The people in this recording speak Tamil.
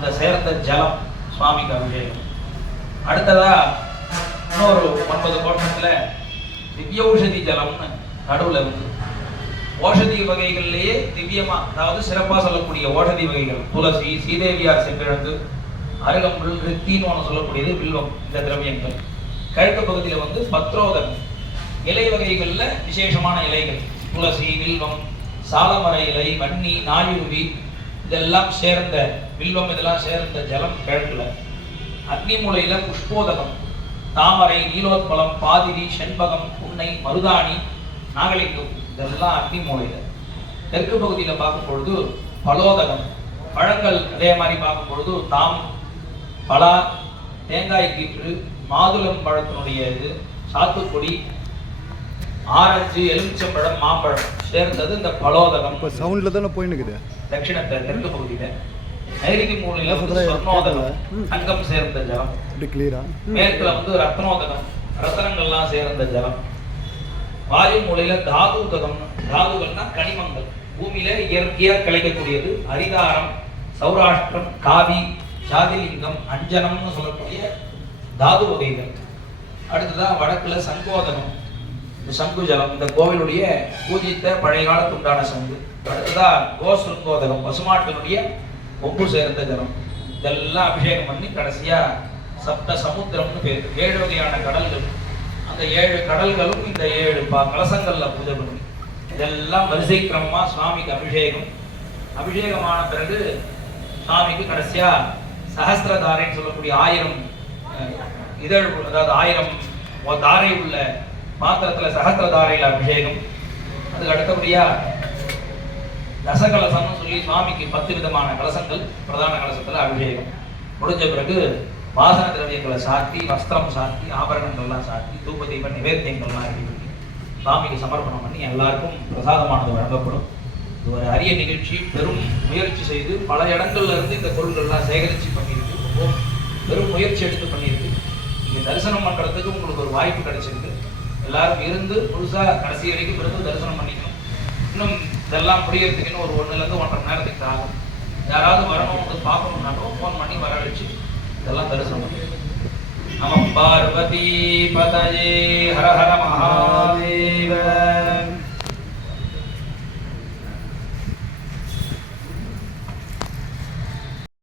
அந்த சேர்ந்த ஜலம் சுவாமிக்கு அபிஷேகம். அடுத்ததா இன்னொரு 9 கோட்டத்துல திவ்யௌஷதி ஜலம்னு நடுவுல வந்து ஓஷதி வகைகள்லேயே திவ்யமா, அதாவது சிறப்பா சொல்லக்கூடிய ஓஷதி வகைகள் துளசி, சீதேவியார் செங்கிழங்கு, அருகம்புல், ரித்தின்னு ஒன்று சொல்லக்கூடியது வில்வம். இந்த திரவியங்கள் கிழக்கு பகுதியில் வந்து பத்ரோதம் இலை வகைகள்ல விசேஷமான இலைகள் துளசி, வில்வம், சாலமர இலை, வன்னி, நாயுருவி இதெல்லாம் சேர்ந்த வில்வம் இதெல்லாம் சேர்ந்த ஜலம் கிழக்குல. அக்னி மூலையில புஷ்போதகம், தாமரை, நீலோத்பலம், பாதிரி, செண்பகம், புன்னை, மருதாணி, நாகலிங்கம் இதெல்லாம் அக்னி மூலையில. தெற்கு பகுதியில பார்க்கும் பொழுது பலோதகம், பழங்கள் அதே மாதிரி பார்க்கும் பொழுது தாம், பலா, தேங்காய் கீற்று, மாதுளம் பழத்தினுடைய இது, சாத்துக்குடி, ஆரஞ்சு, எலுமிச்சம்பழம், மாம்பழம் சேர்ந்தது இந்த பலோதகம். இப்போ சவுண்ட்ல தானே போயினுக்குது. தட்சிணத்தை தெற்கு பகுதியில நைருதி மூலையில வந்து சொர்ணோதகம், தங்கம் சேர்ந்த ஜலம். கிளியரா மேற்குல வந்து ரத்னோதகம், ரத்தனங்கள்லாம் சேர்ந்த ஜலம். வாயு மூலையில தாதுதகம், தாதுகள்னா கனிமங்கள், பூமியில இயற்கையா கிடைக்கக்கூடியது. அரிதாரம், சௌராஷ்டிரம், காவி, ஜாதிலிங்கம், அஞ்சனம்னு சொல்லக்கூடிய தாது வகைகள். அடுத்ததான் வடக்குல சங்கோதகம், சங்கு ஜலம், இந்த கோவிலுடைய பூஜித்த பழைய காலத்து உண்டான சங்கு. அடுத்ததா கோசுங்கோதகம், பசுமாட்டினுடைய ஒப்பு சேர்ந்த ஜலம். இதெல்லாம் அபிஷேகம் பண்ணி கடைசியா சப்த சமுத்திரம்னு பேர், 7 வகையான கடல்கள். அந்த 7 கடல்களும் இந்த 7 கலசங்கள்ல பூஜை பண்ணி இதெல்லாம் வரிசை கிரமமா சுவாமிக்கு அபிஷேகம். அபிஷேகமான பிறகு சுவாமிக்கு கடைசியா சஹஸ்திரதாரைன்னு சொல்லக்கூடிய 1000 இதழ், அதாவது 1000 தாரை உள்ள பாத்திரத்துல சஹஸ்திரதாரையில அபிஷேகம். அதுக்கு அடுத்தபடியா தசகலசம்னு சொல்லி சுவாமிக்கு 10 விதமான கலசங்கள் பிரதான கலசத்துல அபிஷேகம் முடிஞ்ச பிறகு வாசன திரவியங்களை சாத்தி, வஸ்திரம் சாத்தி, ஆபரணங்கள்லாம் சாத்தி, தூப தீப நிவேத்தியங்கள்லாம் ரெடி பண்ணி சுவாமிக்கு சமர்ப்பணம் பண்ணி எல்லாருக்கும் பிரசாதமானது வழங்கப்படும். இது ஒரு அரிய நிகழ்ச்சி. பெரும் முயற்சி செய்து பல இடங்கள்ல இருந்து இந்த பொருள்கள்லாம் சேகரித்து பண்ணியிருக்கு. ரொம்ப பெரும் முயற்சி எடுத்து பண்ணியிருக்கு. நீங்க தரிசனம் பண்றதுக்கு உங்களுக்கு ஒரு வாய்ப்பு கிடைச்சிருக்கு. எல்லாரும் இருந்து முழுசா கடைசி வரைக்கும் இருந்து தரிசனம் பண்ணிக்கணும். இன்னும் இதெல்லாம் முடியறதுக்கு இன்னும் ஒரு 1 to 1.5 மணி நேரத்துக்கு ஆகும். யாராவது வரணும் பார்க்கணும்னாலும் ஃபோன் பண்ணி வர வச்சு இதெல்லாம் தரிசனம் பண்ணிக்கணும். நம பார்வதி பதயே ஹர ஹர மகாதேவ.